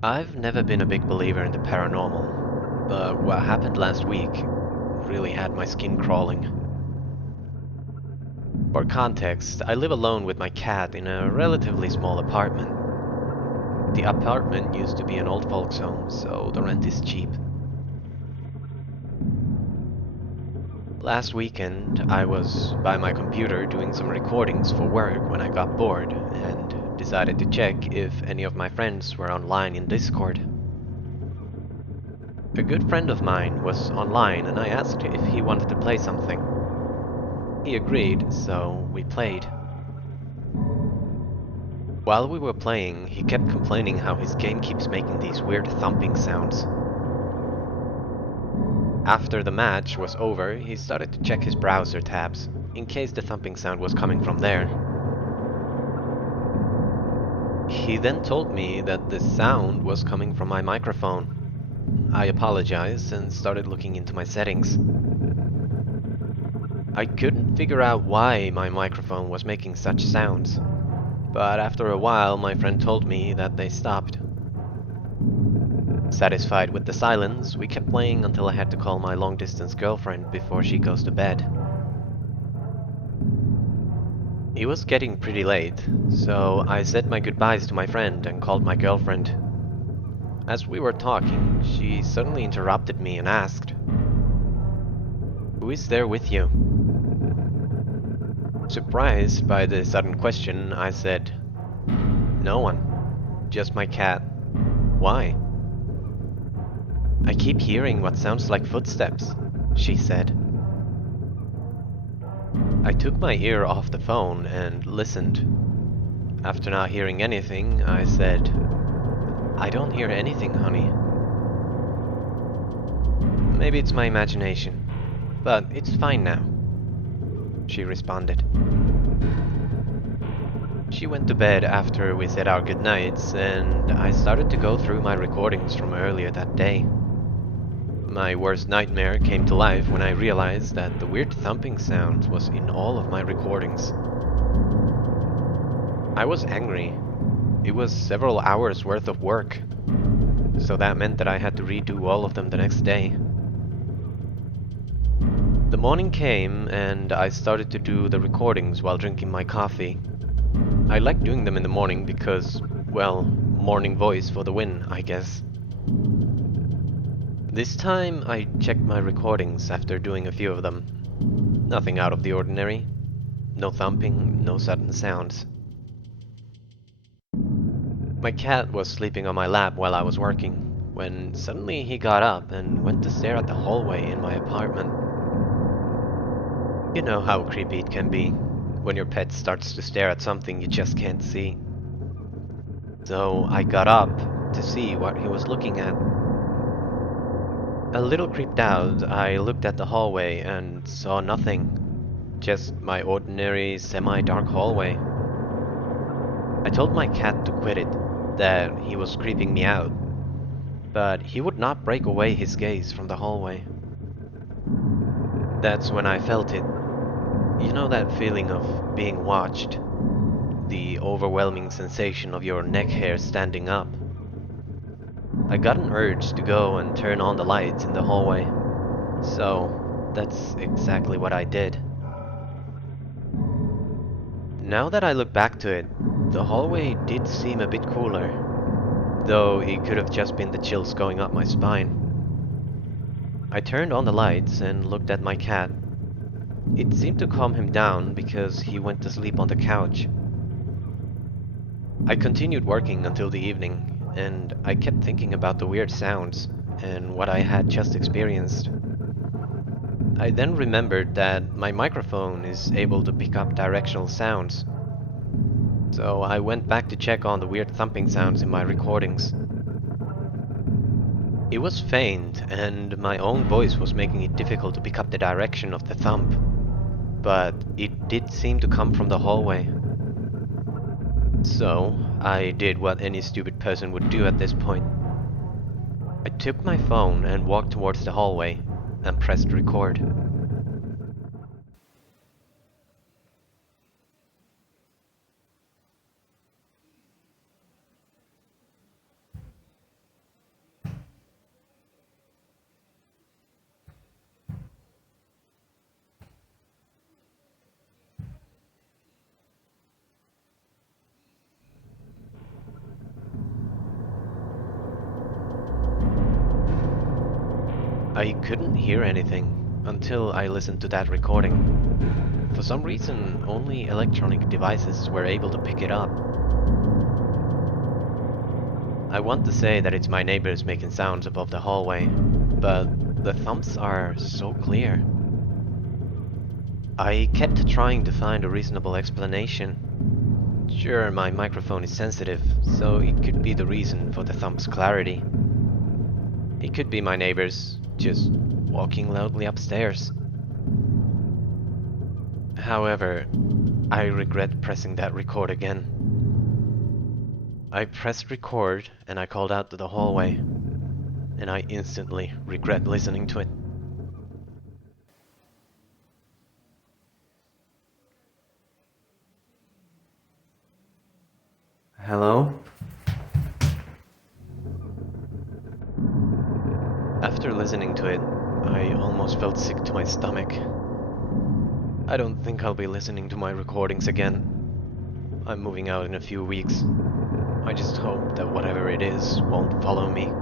I've never been a big believer in the paranormal, but what happened last week really had my skin crawling. For context, I live alone with my cat in a relatively small apartment. The apartment used to be an old folks home, so the rent is cheap. Last weekend, I was by my computer doing some recordings for work when I got bored and decided to check if any of my friends were online in Discord. A good friend of mine was online and I asked if he wanted to play something. He agreed, so we played. While we were playing, he kept complaining how his game keeps making these weird thumping sounds. After the match was over, he started to check his browser tabs, in case the thumping sound was coming from there. He then told me that the sound was coming from my microphone. I apologized and started looking into my settings. I couldn't figure out why my microphone was making such sounds, but after a while my friend told me that they stopped. Satisfied with the silence, we kept playing until I had to call my long-distance girlfriend before she goes to bed. It was getting pretty late, so I said my goodbyes to my friend and called my girlfriend. As we were talking, she suddenly interrupted me and asked, "Who is there with you?" Surprised by the sudden question, I said, "No one, just my cat." "Why?" "I keep hearing what sounds like footsteps," she said. I took my ear off the phone and listened. After not hearing anything, I said, "I don't hear anything, honey." "Maybe it's my imagination, but it's fine now," she responded. She went to bed after we said our goodnights, and I started to go through my recordings from earlier that day. My worst nightmare came to life when I realized that the weird thumping sound was in all of my recordings. I was angry. It was several hours worth of work, so that meant that I had to redo all of them the next day. The morning came and I started to do the recordings while drinking my coffee. I like doing them in the morning because, well, morning voice for the win, I guess. This time I checked my recordings after doing a few of them. Nothing out of the ordinary. No thumping, no sudden sounds. My cat was sleeping on my lap while I was working, when suddenly he got up and went to stare at the hallway in my apartment. You know how creepy it can be, when your pet starts to stare at something you just can't see. So I got up to see what he was looking at. A little creeped out, I looked at the hallway and saw nothing. Just my ordinary semi-dark hallway. I told my cat to quit it, that he was creeping me out, but he would not break away his gaze from the hallway. That's when I felt it. You know that feeling of being watched? The overwhelming sensation of your neck hair standing up. I got an urge to go and turn on the lights in the hallway. So, that's exactly what I did. Now that I look back to it, the hallway did seem a bit cooler, though it could have just been the chills going up my spine. I turned on the lights and looked at my cat. It seemed to calm him down because he went to sleep on the couch. I continued working until the evening, and I kept thinking about the weird sounds and what I had just experienced. I then remembered that my microphone is able to pick up directional sounds, so I went back to check on the weird thumping sounds in my recordings. It was faint, and my own voice was making it difficult to pick up the direction of the thump, but it did seem to come from the hallway. So, I did what any stupid person would do at this point. I took my phone and walked towards the hallway and pressed record. I couldn't hear anything until I listened to that recording. For some reason, only electronic devices were able to pick it up. I want to say that it's my neighbors making sounds above the hallway, but the thumps are so clear. I kept trying to find a reasonable explanation. Sure, my microphone is sensitive, so it could be the reason for the thump's clarity. It could be my neighbors just walking loudly upstairs. However, I regret pressing that record again. I pressed record and I called out to the hallway, and I instantly regret listening to it. Hello? After listening to it, I almost felt sick to my stomach. I don't think I'll be listening to my recordings again. I'm moving out in a few weeks. I just hope that whatever it is won't follow me.